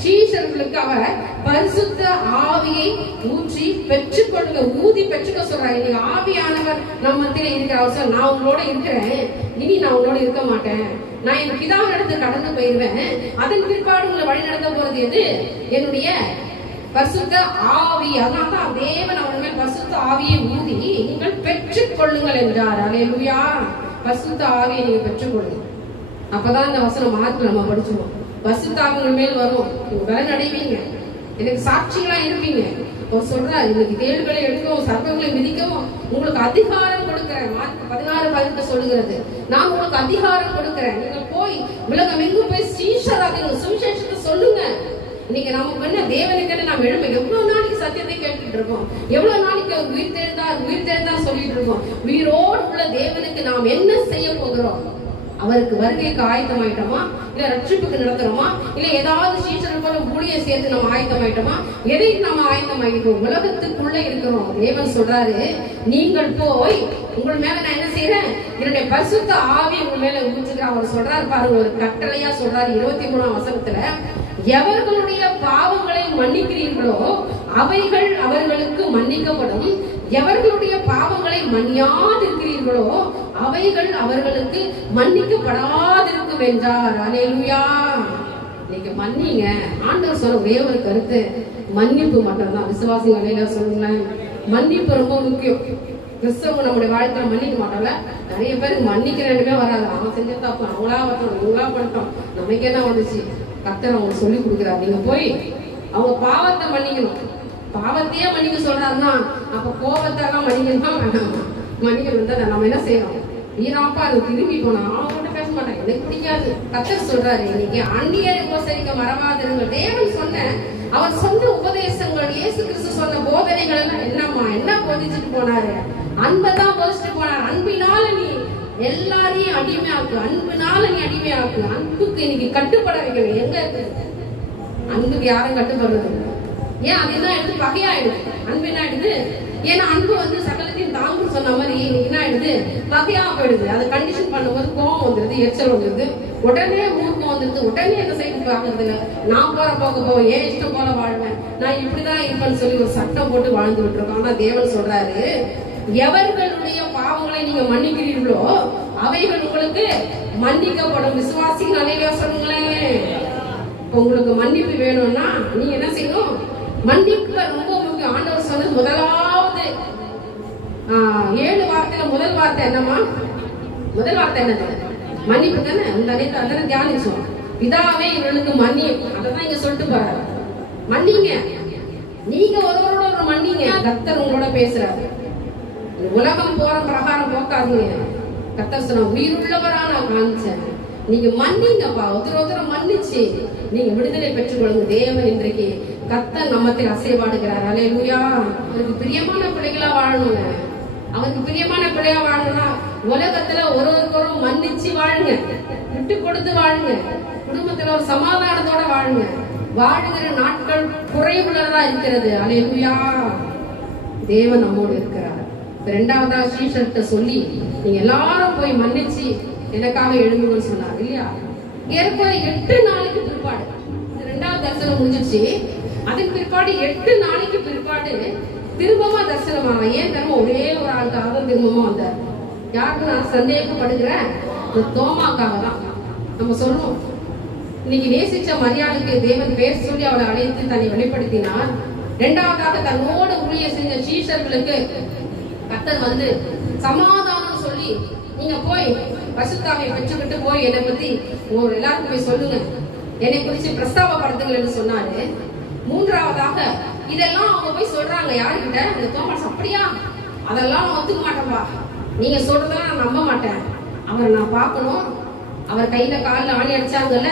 சீஷர்களுக்கு அவர் பரிசுத்த ஆவியை ஊற்றி பெற்றுக்கொள்ளுங்க, ஊதி பெற்றுக்க சொல்றாங்க. நீங்க ஆவியானவர் நம்ம மத்தியில இருக்கிற அவசரம், நான் உங்களோட இருக்கிறேன், இனி நான் உங்களோட இருக்க மாட்டேன், நான் என் பிதாவின் இடத்துக்கு கடந்து போயிருவேன், அதன் பிற்பாடு உங்களை வழி நடத்த போறது எது? என்னுடைய பரிசுத்த ஆவி. அதனால்தான் தேவன் அவன் மேல் பரிசுத்த ஆவியை ஊதி நீங்கள் பெற்றுக் கொள்ளுங்கள் என்றார். அல்லேலூயா. பரிசுத்த ஆவியை நீங்க பெற்றுக்கொள்ளுங்க. அப்பதான் இந்த வசனம் மார்க்ல நம்ம படிச்சுவோம். பரிசுத்த ஆவி மேல் வரும், நீங்க பலன் அடைவீங்க, எனக்கு சாட்சிகளா இருப்பீங்க. அவர் சொல்றார், இன்னைக்கு தேள்களை எடுக்கவும் சர்ப்பங்களை மிதிக்கவும் உங்களுக்கு அதிகாரம் கொடுக்கிறேன். மார்க் 16:18 சொல்லுகிறது, நான் உங்களுக்கு அதிகாரம் கொடுக்கிறேன், நீங்கள் போய் உலகம் எங்கும் போய் சீஷராக சுவிசேஷத்தை சொல்லுங்க. இன்னைக்கு நமக்கு என்ன, தேவனுக்கு நாம் எழுப்ப எவ்வளவு நாளைக்கு சத்தியத்தை கேட்டுட்டு இருக்கோம், எவ்வளவு நாளைக்கு அவர் உயிர் தெரிந்தார் சொல்லிட்டு இருக்கோம். உயிரோடு உள்ள தேவனுக்கு நாம் என்ன செய்ய போகிறோம்? அவருக்கு வருகைக்கு ஆயத்தமாயிட்டோமா, இல்ல ரட்சிப்புக்கு நடத்துறோமா, இல்ல ஏதாவது சீசன் போல ஊழிய சேர்த்து நம்ம ஆயத்தமாயிட்டோமா? எதைக்கு நம்ம ஆயத்தமாயிட்டோம்? உலகத்துக்குள்ள இருக்கிறோம். தேவன் சொல்றாரு, நீங்கள் போய் உங்கள் மேல நான் என்ன செய்யறேன்? என்னுடைய பரிசுத்த ஆவி உங்க மேல ஊற்றுகிறேன். அவர் சொல்றாரு பாருங்க, ஒரு கட்டளையா சொல்றாரு 23ஆம் வசனத்துல, எவர்களுடைய பாவங்களை மன்னிக்கிறீர்களோ அவைகள் அவர்களுக்கு மன்னிக்கப்படும், எவர்களுடைய பாவங்களை மன்னியாதிருக்கிறீர்களோ அவைகள் அவர்களுக்கு மன்னிக்கப்படாதிருக்கும் என்றார். அல்லேலூயா. இன்னைக்கு மன்னிங்க. ஆண்டவர் சொல்ல ஒரே ஒரு கருத்து, மன்னிப்பு மட்டும்தான். விசுவாசிகள் அல்லேலூயா சொல்லுங்களேன். மன்னிப்பு ரொம்ப முக்கியம். கிறிஸ்தவங்க நம்முடைய வாழ்க்கையில மன்னிக்க மாட்டோம்ல. நிறைய பேருக்கு மன்னிக்கிறேன்னுமே வராது. அவன் செஞ்ச தப்பு அவங்களா வரட்டும், இவங்களா பண்ணிட்டோம், நமக்கு என்ன வந்துச்சு? கர்த்தர் அவங்களுக்கு சொல்லி கொடுக்குறாரு, நீங்க போய் அவங்க பாவத்தை மன்னிக்கணும். பாவத்தையே மன்னிக்க சொல்றாருன்னா அப்ப கோபத்தெல்லாம் மன்னிக்கணுமா வேணாமா? மன்னிக்கணும் தான். நம்ம என்ன செய்யறோம்? வீராப்பா அது திரும்பி போனா அவங்கள்ட்ட பேச மாட்டாங்க, எனக்கு பிடிக்காது. கர்த்தர் சொல்றாரு, இன்னைக்கு அந்நியரை உபசரிக்க மறவாதிருங்கள். தேவன் சொன்ன அவர் சொன்ன உபதேசங்கள், இயேசு கிறிஸ்து சொன்ன போதனைகள் எல்லாம் என்னம்மா, என்ன போதிச்சுட்டு போனாரு? அன்பதான் போதிச்சுட்டு போனாரு. அன்பினால நீ எல்லாரையும் அடிமையாக்கு, அன்புனால நீ அடிமையாக்கு. அன்புக்கு இன்னைக்கு கட்டுப்பட வைக்கணும். எங்க இருக்கு அன்புக்கு? யாரும் கட்டுப்படுறது? ஏன் அதெல்லாம் எடுத்து வகையாயிடுது. அன்பு என்ன ஆயிடுது? ஏன்னா அன்பு வந்து சகலத்தையும் தாங்கும் சொன்ன மாதிரி என்ன ஆயிடுது? வகையா போயிடுது. அதை கண்டிஷன் பண்ணும்போது கோவம் வந்துருது, எரிச்சல் வந்துருது, உடனே மூர்க்கம் வந்துருது, உடனே என்ன செய்து பாக்குறது இல்ல. நான் போவேன், ஏன் இஷ்டம் போல வாழ்வேன், நான் இப்படிதான் இருப்பேன்னு சொல்லி ஒரு சட்டம் போட்டு வாழ்ந்து விட்டு இருக்கோம். ஆனா தேவன் சொல்றாரு, எவர்களுடைய பாவங்களை நீங்க மன்னிக்கிறீர்களோ அவைகள் உங்களுக்கு மன்னிக்கப்படும். விசுவாசிகள் அல்லேலூயா சொல்லுங்களேன். உங்களுக்கு மன்னிப்பு வேணும்னா நீங்க என்ன செய்யணும்? மன்னிப்பு ரொம்ப முக்கியம். ஆண்டவர் சொன்னது முதலாவது 7 வார்த்தையில முதல் வார்த்தை என்னமா? முதல் வார்த்தை என்னது? மன்னிப்பு தானே. அந்த தியானிச்சோம். பிதாவே இவர்களுக்கு மன்னியும். அதான் இங்க சொல்லிட்டு போறாரு. மன்னிங்க, நீங்க ஒருவரோட ஒரு மன்னிங்க. கர்த்தர் உங்களோட பேசுறாரு. உலகம் போற பிரகாரம் போக்காதீங்க. கர்த்தர் சொன்ன உயிருள்ளவரான காமிச்சேன், நீங்க மன்னிங்கப்பா. ஒருத்தர் மன்னிச்சு நீங்க விடுதலை பெற்றுக் கொள்ளுங்க. தேவன் இன்றைக்கு கர்த்தர் நம்மத்தில் அசைவாடுகிறார். அல்லேலூயா. அவருக்கு பிரியமான பிள்ளைகளா வாழணுங்க. அவருக்கு பிரியமான பிள்ளையா வாழணும்னா உலகத்துல ஒருவருக்கொரு மன்னிச்சு வாழுங்க, விட்டு கொடுத்து வாழுங்க, குடும்பத்துல ஒரு சமாதானத்தோட வாழுங்க. வாழுகிற நாட்கள் குறைவுள்ளதா இருக்கிறது. அல்லேலூயா. தேவன் நம்மோடு இருக்கிறார். இரண்டாவதா சீஷர்கிட்ட சொல்லி நீங்க எல்லாரும் போய் மன்னிச்சு எனக்காக எழுதுங்கன்னு சொன்னார் இல்லையா? ஏற்கனவே 8 நாளைக்கு பிற்பாடு 2வது தரிசனம் முடிஞ்சிச்சு. அதுக்கு பிற்பாடு 8 நாளைக்கு பிற்பாடு திரும்பமா தரிசனமா. ஏன் தெரியுமா? ஒரே ஒரு ஆளுக்காக தான் திரும்பமா வந்தார். யாருக்கு நான் சந்தேகப்படுகிறேன்? தோமாக்காக தான். நம்ம சொல்லணும், இன்னைக்கு நேசிச்ச மரியாதைக்கு தேவன் பேர் சொல்லி அவளை அழைத்து தன்னை வெளிப்படுத்தினார். 2வதாக தன்னோடு ஊழியம் செஞ்ச சீஷர்களுக்கு கர்த்தர் வந்து சமாதானம் சொல்லி நீங்க போய் பரிசுத்தாவியை பெற்றுக்கிட்டு போய் என்னை பத்தி எல்லாருக்கும் போய் சொல்லுங்க, என்னை குறிச்சு பிரஸ்தாபப்படுத்துங்கள் என்று சொன்னாரு. 3வதாக இதெல்லாம் அவங்க போய் சொல்றாங்க யாருக்கிட்ட? இந்த தோமஸ். அப்படியா? அதெல்லாம் நான் ஒத்துக்க மாட்டேன்பா. நீங்க சொல்றதெல்லாம் நான் நம்ப மாட்டேன். அவரை நான் பார்க்கணும். அவர் கையில காலில் ஆணி அடிச்சாங்கல்ல,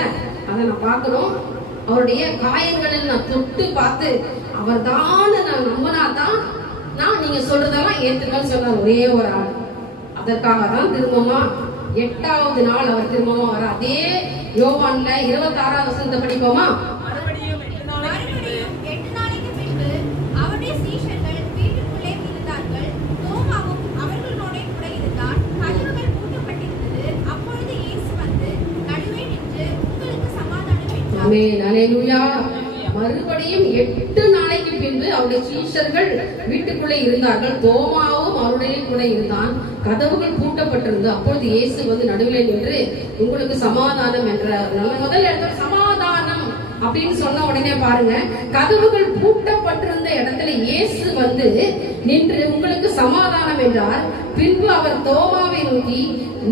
அதை நான் பார்க்கணும். அவருடைய காயங்களில் நான் தொட்டு பார்த்து அவர் தான் நான் நம்பினாதான் நான் நீங்க சொல்றதெல்லாம் ஏத்துக்கன்னு சொன்னார் ஒரே ஒரு ஆள். அதற்காக தான் திரும்பமா 8வது நாள் அவர் திரும்பமா வர. அதே யோவான்ல 26வது வசனத்தை படிப்போமா? மறுபடியும் 8 நாளைக்கு பின்பு அவருடைய சீஷர்கள் வீட்டுக்குள்ளே இருந்தார்கள். தோமாவும் அவருடைய கூட இருந்தான். கதவுகள் பூட்டப்பட்டிருந்து. அப்பொழுது இயேசு வந்து நடுவில் நின்று உங்களுக்கு சமாதானம் என்றார். முதல் இடத்துல சமாதானம் அப்படின்னு சொன்ன உடனே பாருங்க, கதவுகள் பூட்டப்பட்டிருந்த இடத்துல இயேசு வந்து நின்று உங்களுக்கு சமாதானம் என்றார். பின்பு அவர் தோமாவை நோக்கி,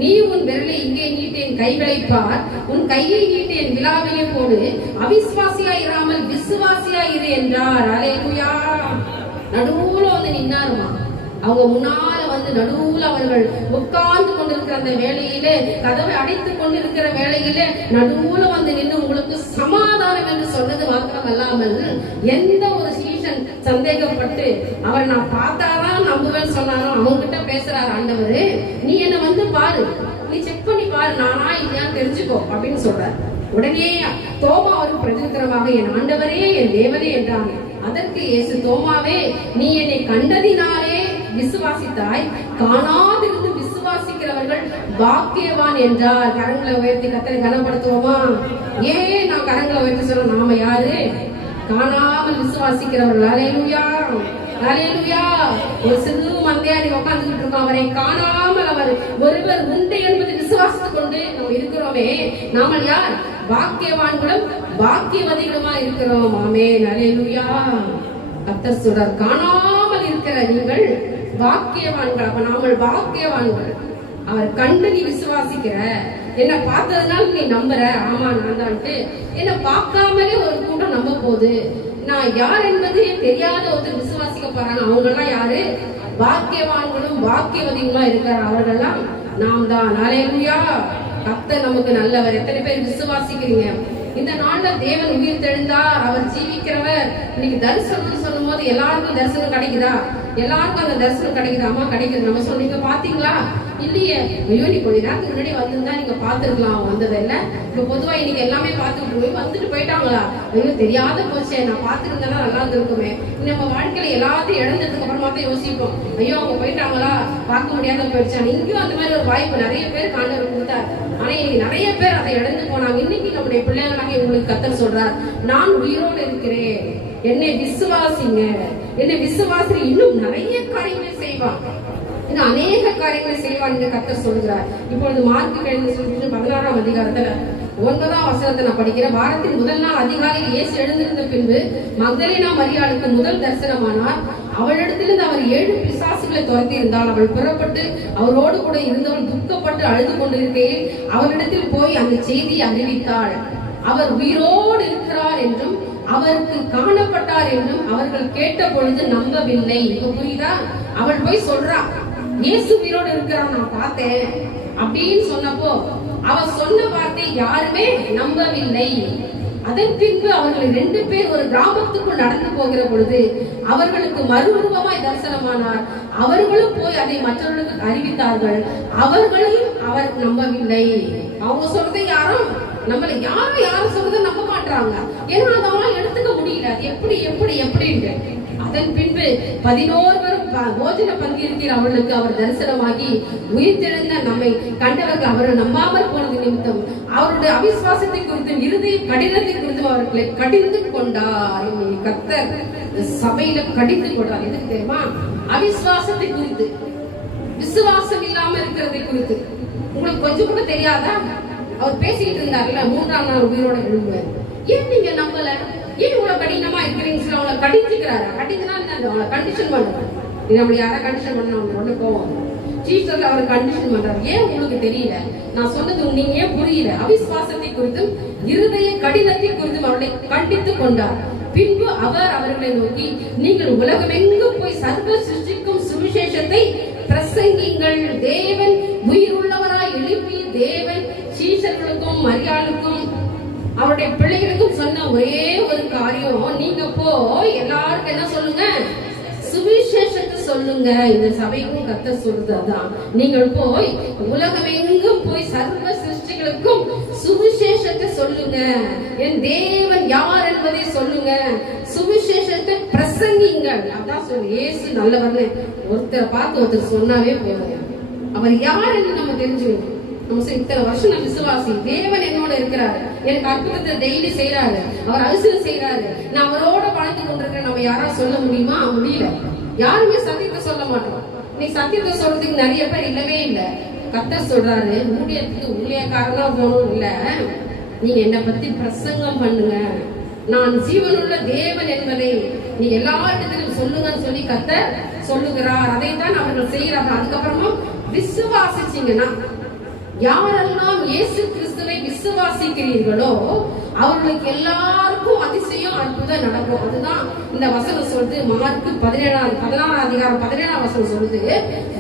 நீ உன் விரலை இங்கே நீட்டு என் கைகளை பார், உன் கையை நீட்டு என் விலாவிலே போடு, அவிசுவாசியா இராமல் விசுவாசியா இரு என்றார். அல்லேலூயா. நடுவுல வந்து நின்னாருமா. அவங்க முன்னால வந்து நடுவுல அவர்கள் உட்கார்ந்து கொண்டிருக்கிற அந்த வேளையிலே, கதவை அடைத்துக் கொண்டிருக்கிற வேளையிலே நடுவுல வந்து நின்று உங்களுக்கு சமாதானம் என்று சொன்னது மாத்திரம் அல்லாமல், எந்த ஒரு சீசன் சந்தேகப்பட்டு அவர் நான் பார்த்தாதான் நம்புவேன்னு சொன்னாரோ அவங்க கிட்ட பேசுறாரு ஆண்டவர். நீ என்ன வந்து பாரு, நீ செக் பண்ணி பாரு, நானா இல்லையான்னு தெரிஞ்சுக்கோ அப்படின்னு சொல்றாரு. உடனே தோமா ஒரு பிரதித்திரமாக, என் ஆண்டவரே என் தேவனே என்றாங்க. அதற்கு இயேசு, தோமாவே, நீ என்னை கண்டதினாலே விசுவாசித்தாய், காணாதிருந்து விசுவாசிக்கிறவர்கள் பாக்கியவான் என்றார். கரங்களை உயர்த்தி கர்த்தரை கனப்படுத்துவோமா? ஏன் நான் கரங்களை உயர்த்தி சொல்ல? நாம யாரு? காணாமல் விசுவாசிக்கிறவர்கள். அல்லேலூயா, அல்லேலூயா. ஒரு சிறு மந்தையாரி உட்கார்ந்துட்டு இருக்கோம். அவரை காணாமல் அவர் ஒருவர் உண்டு என்பது விசுவாசித்துக் கொண்டு நம்ம இருக்கிறோமே, நாம யார்? பாக்கியவான்களும் பாக்கியவதிகளுமா இருக்கிறோம். ஆமென், அல்லேலூயா. கர்த்தர் சொல்றார், காணாமல் இருக்கிற நீங்கள் பாக்கியவான்கள். அப்ப நாமல் பாக்கியவான்கள். அவர் கண்டு நீ விசுவாசிக்கிற, என்ன பார்த்ததுனால நீ நம்புற. ஆமா நான் தான்ட்டு என்ன பார்க்காமலே ஒரு கூட்டம் நம்ப போகுது. நான் யார் என்பது தெரியாத ஒருத்தர் விசுவாசிக்க போறாங்க. அவங்க எல்லாம் யாரு? பாக்கியவான்களும் பாக்கியவதிகளுமா இருக்கிறார். அவர்கள்லாம் நாம் தான். அல்லேலூயா. கர்த்தர் நமக்கு நல்லவர். எத்தனை பேர் விசுவாசிக்கிறீங்க? இந்த நாள்ல தேவன் உயிர் தெழுந்தார், அவர் ஜீவிக்கிறவர். இன்னைக்கு தரிசனம் சொல்லும் போது எல்லாருக்கும் தரிசனம் கிடைக்குதா? எல்லாருக்கும் அந்த தரிசனம் கிடைக்குதா? அம்மா கிடைக்குது. நம்ம சொன்னீங்க பாத்தீங்களா? இல்லையே. ஐயோ, நீ கொஞ்ச நேரத்துக்கு முன்னாடி வந்திருந்தா நீங்க பாத்துருக்கலாம். வந்தது இல்ல. இப்ப பொதுவா இன்னைக்கு எல்லாமே பாத்துட்டு போய் வந்துட்டு போயிட்டாங்களா? ஐயோ, தெரியாத போச்சே, நான் பாத்துருந்தேன்னா நல்லா இருந்திருக்குமே. நம்ம வாழ்க்கையில எல்லாத்தையும் இழந்ததுக்கு அப்புறமா தான் யோசிப்போம், ஐயோ அவங்க போயிட்டாங்களா, பார்க்க முடியாத போயிடுச்சா. இங்கேயும் அந்த மாதிரி ஒரு வாய்ப்பு நிறைய பேர் ஆண்டவர் கொடுத்தார். ஆனா இன்னைக்கு நிறைய பேர் அதை இழந்து போனாங்க. இன்னைக்கு நம்முடைய பிள்ளைகளாக உங்களுக்கு கர்த்தர் சொல்றார், நான் உயிரோடு இருக்கிறேன், என்னை விசுவாசிங்க, என்னை விசுவாசி, இன்னும் நிறைய காரியங்களை செய்வான். இன்னும் அநேக காரியங்களை செய்வான் என்று கர்த்தர் சொல்கிறார். இப்பொழுது மார்க்கு 16ஆம் அதிகாரத்துல 9ஆம் வசனத்தை நான் படிக்கிறேன். வாரத்தின் முதல் நாள் அதிகாலையில் இயேசு எழுந்திருந்த பின்பு மக்தலேனா மரியாளுக்கு முதல் தரிசனமானார். அவளிடத்திலிருந்து அவர் 7 பிசாசுகளை துரத்தி இருந்தால் அவள் புறப்பட்டு அவரோடு கூட இருந்தவள் துக்கப்பட்டு அழுது கொண்டிருக்கையில் அவரிடத்தில் போய் அந்த செய்தியை அறிவித்தாள். அவர் உயிரோடு இருக்கிறார் என்றும் அவருக்கு காணப்பட்டார் என்றும் அவர்கள் கேட்ட பொழுது நம்பவில்லை. இப்ப புரியுதா? அவள் போய் சொல்றா, இயேசு உயிரோடு இருக்கிறான், நான் பார்த்தேன் அப்படின்னு சொன்னப்போ அவர் சொன்ன வார்த்தை யாருமே நம்பவில்லை. அதன் பின்பு அவர்கள் 2 பேர் ஒரு கிராமத்துக்குள் நடந்து போகிற பொழுது அவர்களுக்கு மறுரூபமாய் தரிசனமானார். அவர்களும் போய் அதை மற்றவர்களுக்கு அறிவித்தார்கள். அவர்களையும் அவர் நம்பவில்லை. அவங்க சொல்றதை யாரும் நம்மள யாரும் சொல்றதை நம்ப மாட்டாங்க. ஏன்னா அதெல்லாம் எடுத்துக்க முடியல. எப்படி எப்படி எப்படின்னு. அதன் பின்பு 11 போஜன பங்கிருக்கிற அவர்களுக்கு அவர் தரிசனமாகி உயிர்த்தெழுந்த நம்மை கண்டவர்கள் அவரை நம்பாமல் போனது நிமித்தம் அவருடைய அவிசுவாசத்தை குறித்தும் இருதய கடினத்தை குறித்தும் அவர்களை கடிந்து கொண்டார். கர்த்தர் சபையில கடிந்து கொண்டார். எதுக்கு தெரியுமா? அவிசுவாசத்தை குறித்து, விசுவாசம் இல்லாம இருக்கிறதை குறித்து. உங்களுக்கு கொஞ்சம் கூட தெரியாதா? அவர் பேசிக்கிட்டு இருந்தார்ல, 3ஆம் நாள் உயிரோட எழும்புவார். ஏன் நீங்க நம்பல? ஏன் இவ்வளவு கடினமா இருக்கிறீங்க? அவங்களை கடிச்சுக்கிறாரு. கடிச்சுனா அவங்களை கண்டிஷன் பண்றாரு. நம்ம யாரா கண்டிஷன் பண்ண ஒண்ணு போவோம். ஜீசஸ் அவர் கண்டிஷன் பண்றாரு. ஏன் உங்களுக்கு தெரியல? நான் சொன்னது நீங்க ஏன் புரியல? அவிசுவாசத்தை குறித்தும் இருதய கடினத்தை குறித்தும் அவர்களை கண்டித்து கொண்டார். பின்பு அவர் அவர்களை நோக்கி, நீங்கள் உலகமெங்கும் போய் சர்வ சிருஷ்டிக்கும் சுவிசேஷத்தை பிரசங்கிங்கள். தேவன் உயிருள்ளவராய் எழுப்பி தேவன் சீஷர்களுக்கும் மரியாளுக்கும் அவருடைய பிள்ளைகளுக்கும் சொன்ன ஒரே ஒரு காரியம், நீங்க போய் எல்லாருக்கும் என்ன சொல்லுங்க? சுவிசேஷத்தை சொல்லுங்க. இந்த சபைக்கும் கர்த்தர் சொல்றது அதான். நீங்கள் போய் உலகமெங்கும் போய் சர்வ சிருஷ்டிகளுக்கும் சுவிசேஷத்தை சொல்லுங்க. என் தேவன் யார் என்பதை சொல்லுங்க. சுவிசேஷத்தை பிரசங்கிங்கள். அதான் சொல்லு. இயேசு நல்லவர்னு ஒருத்தரை பார்த்து ஒருத்தர் சொன்னாவே போதும். அவர் யார் என்று நம்ம தெரிஞ்சுக்கணும். இத்தனை வருஷம் நான் விசுவாசி, தேவன் என்னோட இருக்கிறாரு, எனக்கு அற்புதத்தை டெய்லி செய்யறாரு, அவர் அதிசயம் செய்யறாரு, நான் அவரோட வாழ்ந்து கொண்டிருக்கிறேன். நம்ம யாராவது சொல்ல முடியுமா? முடியல. யாருமே சத்தியத்தை சொல்ல மாட்டோம். நீ சத்தியத்தை சொல்றதுக்கு நிறைய பேர் இல்லவே இல்லை. கர்த்தர் சொல்றாரு, ஊழியத்துக்கு ஊழியக்காரனா போகணும் இல்ல, நீங்க என்னை பத்தி பிரசங்கம் பண்ணுங்க. நான் ஜீவனுள்ள தேவன் என்பதை நீ எல்லாரிடத்திலும் சொல்லுங்கன்னு சொல்லி கர்த்தர் சொல்லுகிறார். அதைத்தான் அவர்கள் செய்யறாங்க. அதுக்கப்புறமா விசுவாசிச்சீங்கன்னா, யாரெல்லாம் இயேசு கிறிஸ்துவை விசுவாசிக்கிறீர்களோ அவர்களுக்கு எல்லாருக்கும் அதிசயம் அற்புதம் நடக்கும். அதுதான் இந்த வசனம் சொல்லுது. மார்க்கு 16ஆம் அதிகாரம் 17ஆம் வசனம் சொல்லுது,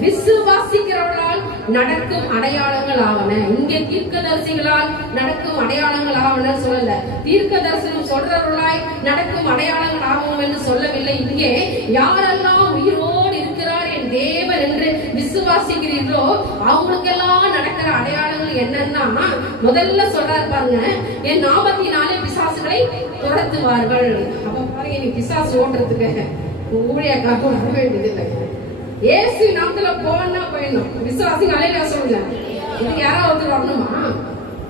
விசுவாசிக்கிறவர்களால் நடக்கும் அடையாளங்கள் ஆவன. இங்கே தீர்க்கதரிசிகளால் நடக்கும் அடையாளங்கள் ஆவன சொல்லல. தீர்க்க தரிசனம் சொல்றவர்களாய் நடக்கும் அடையாளங்கள் ஆகும் என்று சொல்லவில்லை. இங்கே யாரெல்லாம் உயிரோடு இருக்கிறார் என் தேவன் என்று விசுவாசிக்கிறீர்களோ அவங்களுக்கெல்லாம் நடக்கிற அடையாளங்கள் என்னன்னா, முதல்ல சொல்றாரு பாருங்க, என் நாமத்தினாலே பிசாசுகளை துரத்துவார்கள். அப்ப பாருங்க, நீ பிசாசு ஓட்டுறதுக்கு ஊழியக்காக வர வேண்டியது இல்லை. ஏசு நாமத்துல போனா போயிடணும். விசுவாசிங்க அலையில சொல்லுங்க. இது யாராவது ஒருத்தர் வரணுமா?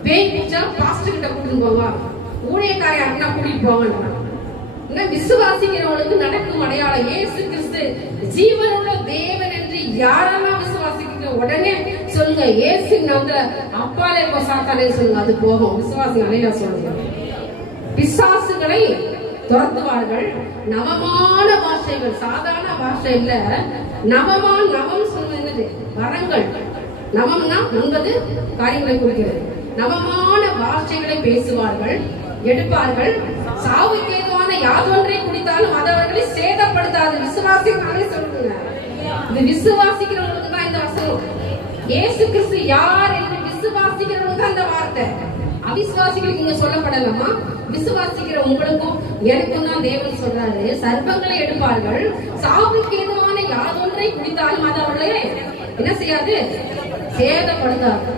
பேய் பிடிச்சா பாஸ்டர் கிட்ட கூட்டிட்டு போவா, ஊழியக்காரை யாருன்னா கூட்டிட்டு போவாங்க. விசுவாசிக்கிறவங்களுக்கு நடக்கும் அடையாளம் இயேசு கிறிஸ்து ஜீவனுள்ள தேவன் என்று யாரெல்லாம் விசுவாசிக்கிறீங்க உடனே சொல்லுங்க, இயேசு நாமத்துல அப்பாலே போ சாத்தானே சொல்லுங்க. அது போகும். விசுவாசிங்க அலையில சொல்லுங்க. பிசாசுகளை துரத்துவார்கள். நவமான பாஷைகள், சாதாரண பாஷை இல்ல, நவம் சொல்வது வரங்கள். நவம்னா 9 காரியங்களை குறிக்கிறது. நவமான பாஷைகளை பேசுவார்கள், எடுப்பார்கள். சாவுக்கு ஏதுவான யாதொன்றை குடித்தாலும் அது அவர்களை சேதப்படுத்தாது. விசுவாசிக்கிறவங்களே சொல்லுங்க. இது விசுவாசிக்கிறவங்களுக்கு தான் இந்த வசனம். இயேசு கிறிஸ்து யார் என்று விசுவாசிக்கிறவங்களுக்கு அந்த வார்த்தை. அவிசுவாசிகளுக்கு இங்க சொல்லப்படலாமா? விசுவாசிக்கிற உங்களுக்கும் எனக்கும் தான் தேவன் சொல்றாரு, சர்ப்பங்களை எடுப்பார்கள், சாவுக்கு ஏதுவான யாதொன்றை குடித்தாலும் அது அவர்களே என்ன செய்யாது? சேதப்படுத்தாது.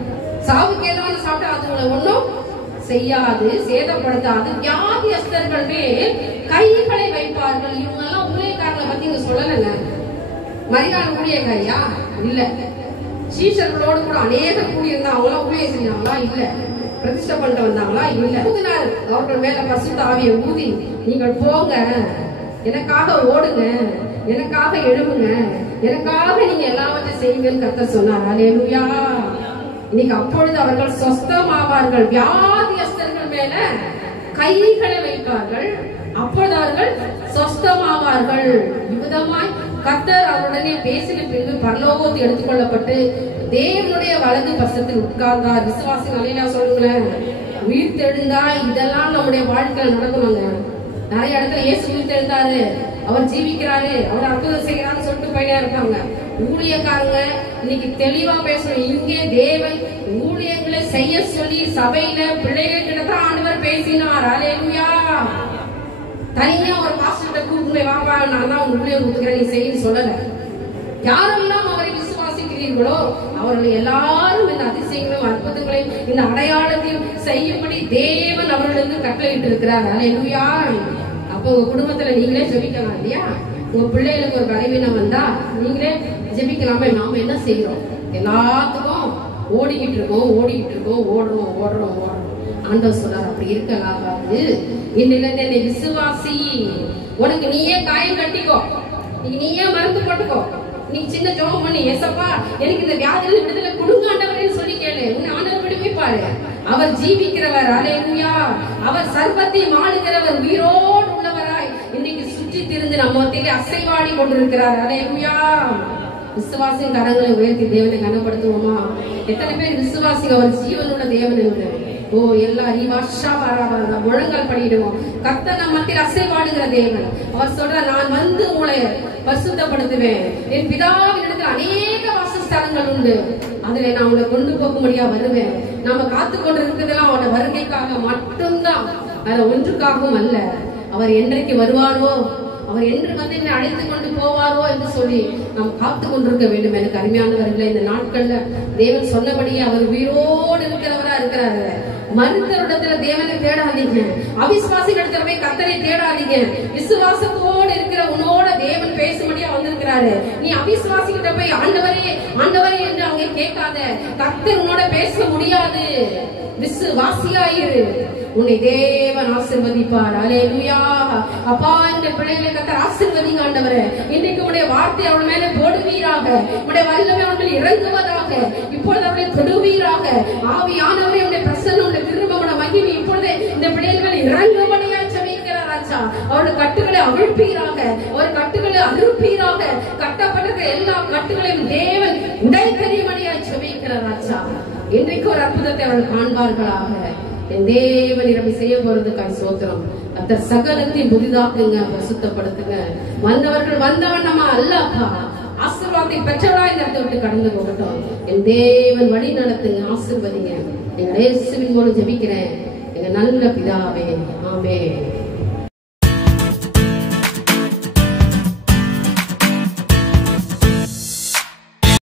சாவுக்கு ஏதுவான சாப்பிட்டா அது உங்களை ஒன்னும் செய்யாது, சேதப்படுத்தாது. வியாதியஸ்தர்கள் மேல் கைகளை வைப்பார்கள். இவங்க எல்லாம் ஊழியக்காரங்களை பத்தி இங்க சொல்லல. மரியாள் ஊழியக்காரியா? இல்ல. சீஷர்களோடு கூட அநேக கூடியிருந்தா அவங்களாம் ஊழியம் செஞ்சாங்களா? இல்ல. பிரதிஷ்டை பண்ணிட்டு வந்தாங்களா? இல்ல. அவர்கள் மேல பரிசுத்த ஆவியை ஊதி, நீங்கள் போங்க, எனக்காக ஓடுங்க, எனக்காக எழுவுங்க, எனக்காக நீங்க எல்லாவற்றையும் செய்வீங்கன்னு கர்த்தர் சொன்னார். அல்லேலூயா. இன்னைக்கு அப்பொழுது அவர்கள் சொஸ்தமாவார்கள். வியாதியஸ்தர்கள் மேல கைகளை வைப்பார்கள், அப்பொழுது அவர்கள் சொஸ்தமாவார்கள். இவ்விதமாய் கர்த்தர் அவருடனே பேசின பின்பு பரலோகத்தை எடுத்துக்கொள்ளப்பட்டு தேவனுடைய வலது பட்சத்தில் உட்கார்ந்தார். விசுவாசி அல்லேலூயா சொல்லுங்களேன். உயிர் தெழுந்தா இதெல்லாம் நம்முடைய வாழ்க்கையில நடக்கணுங்க. நிறைய இடத்துல இயேசு உயிர் தெழுந்தாரு, அவர் ஜீவிக்கிறாரு, அவர் அற்புதம் செய்யறான்னு சொல்லிட்டு போயிட்டே இருப்பாங்க. ஊழியக்காரங்க இன்னைக்கு தெளிவா பேசணும். இங்கே தேவன் ஊழியங்களை செய்ய சொல்லி சபையில பிள்ளைகள் கிட்ட தான் ஆண்டவர் பேசினார். அல்லேலூயா. தனியா ஒரு பாஸ்டர் கூப்பிட்டு வாப்பா நான் தான் உங்க ஊழியம் கொடுத்துக்கிறேன் நீ செய்யன்னு சொல்லல. யாரெல்லாம் அவரை விசுவாசிக்கிறீர்களோ அவர்கள் எல்லாரும் இந்த அதிசயங்களும் அற்புதங்களையும் இந்த அடையாளத்தையும் செய்யும்படி தேவன் அவர்களுக்கு கட்டளையிட்டு இருக்கிறார். அல்லேலூயா. அப்ப உங்க குடும்பத்துல நீங்களே ஜெபிக்கலாம் இல்லையா? உங்க பிள்ளைகளுக்கு ஒரு பலவீனம் வந்தா நீங்களே ஜெபிக்கலாமே. நாம என்ன செய்யறோம்? எல்லாத்துக்கும் ஓடிக்கிட்டு இருக்கோம், ஓடுறோம். ஆண்டவர் சொல்றார் அப்படி இருக்கலாகாது. இன்னில என்னை விசுவாசி. உனக்கு நீயே காயம் கட்டிக்கோ, நீயே மருந்து போட்டுக்கோ. நீ சின்ன ஜெபம் பண்ணி ஏசப்பா எனக்கு இந்த வியாதியில விடுதலை கொடுங்க ஆண்டவரேன்னு சொல்லி கேளு. உன்னை ஆண்டவர் விடுவிப்பாரு. அவர் ஜீவிக்கிறவர். அல்லேலூயா. அவர் சர்வத்தையும் ஆளுகிறவர். உயிரோடு உள்ளவராய் இன்னைக்கு சுற்றி திரிந்து நம்ம மத்தியிலே அசைவாடி கொண்டிருக்கிறார். அல்லேலூயா. விசுவாசின் கரங்களை உயர்த்தி தேவனை கனப்படுத்துவோமா? எத்தனை பேர் விசுவாசிங்க அவர் ஜீவனுள்ள தேவன் என்று? ஓ எல்லா முழங்கால் படிடுவோம். கர்த்தர் நம்ம மத்தியில் அசைவாடுகிற தேவன். அவர் சொல்ற நான் வந்து உங்களை பரிசுத்தப்படுத்துவேன். என் பிதாவின் இடத்துல அநேக வாசஸ்தலங்கள் உண்டு, அதுல நான் உங்களை கொண்டு போக முடியா வருவேன். நாம காத்து கொண்டு இருக்கிறதெல்லாம் அவரோட வருகைக்காக மட்டும்தான், வேற ஒன்றுக்காகவும் அல்ல. அவர் என்றைக்கு வருவாரோ, அவர் என்று வந்து என்னை அழைத்து கொண்டு போவாரோ என்று சொல்லி நாம் காத்து கொண்டிருக்க வேண்டும். எனக்கு அருமையானவர்களே, இந்த நாட்கள்ல தேவன் சொன்னபடியே அவர் உயிரோடு இருக்கிறவரா இருக்கிறாரு. மருத்துவரிடத்துல தேவனை தேடாதீங்க, அவிசுவாசிகளிடத்துல போய் கர்த்தரை தேடாதீங்க. விசுவாசத்தோடு இருக்கிற உன்னோட தேவன் பேசும்படியா வந்திருக்கிறாரு. நீ அவிசுவாசிகிட்ட போய் ஆண்டவரே ஆண்டவரே என்று அவங்க கேட்காத. கர்த்தர் உன்னோட பேச முடியாது. விசுவாசியாயிரு, உன்னை தேவன் ஆசீர்வதிப்பார். அல்லேலூயா. அப்பா இந்த பிள்ளைகளை கர்த்தர் ஆசீர்வதிங்க ஆண்டவரே. இன்னைக்கு உடைய வார்த்தை அவள் மேலே போடுவீராக, உடைய வல்லமை அவர்கள் இறங்குவதாக, இப்பொழுது அவர்களை தொடுவீராக. ஆவியானவரே உடைய பிரசன்னம் உடைய கிருபை மகிமை இப்பொழுது இந்த பிள்ளைகள் மேல் இறங்கும்படியா ஜெபிக்கிறார் ராஜா. அவருடைய கட்டுகளை அவிழ்ப்பீராக, அவர் கட்டுகளை அறுப்பீராக. கட்டப்பட்டிருக்கிற எல்லா கட்டுகளையும் தேவன் உடைத்தறியும்படியா ஜெபிக்கிறார் ராஜா. இன்றைக்கு ஒரு அற்புதத்தை அவர்கள் காண்பார்களாக. என் தேவன் இரவு செய்ய போறதுக்காய் சோத்திரம். அந்த சகலத்தையும் புதிதாக்குங்க, பரிசுத்தப்படுத்துங்க. வந்தவர்கள் வந்தவன் நம்ம அல்லப்பா. ஆசீர்வாதத்தை பெற்றவரா இந்த இடத்தை விட்டு கடந்து போகட்டும். என் தேவன் வழி நடத்துங்க, ஆசீர்வதிங்க. எங்க இயேசுவின் மூலம் ஜெபிக்கிறேன் எங்க நல்ல பிதாவே. ஆமென்.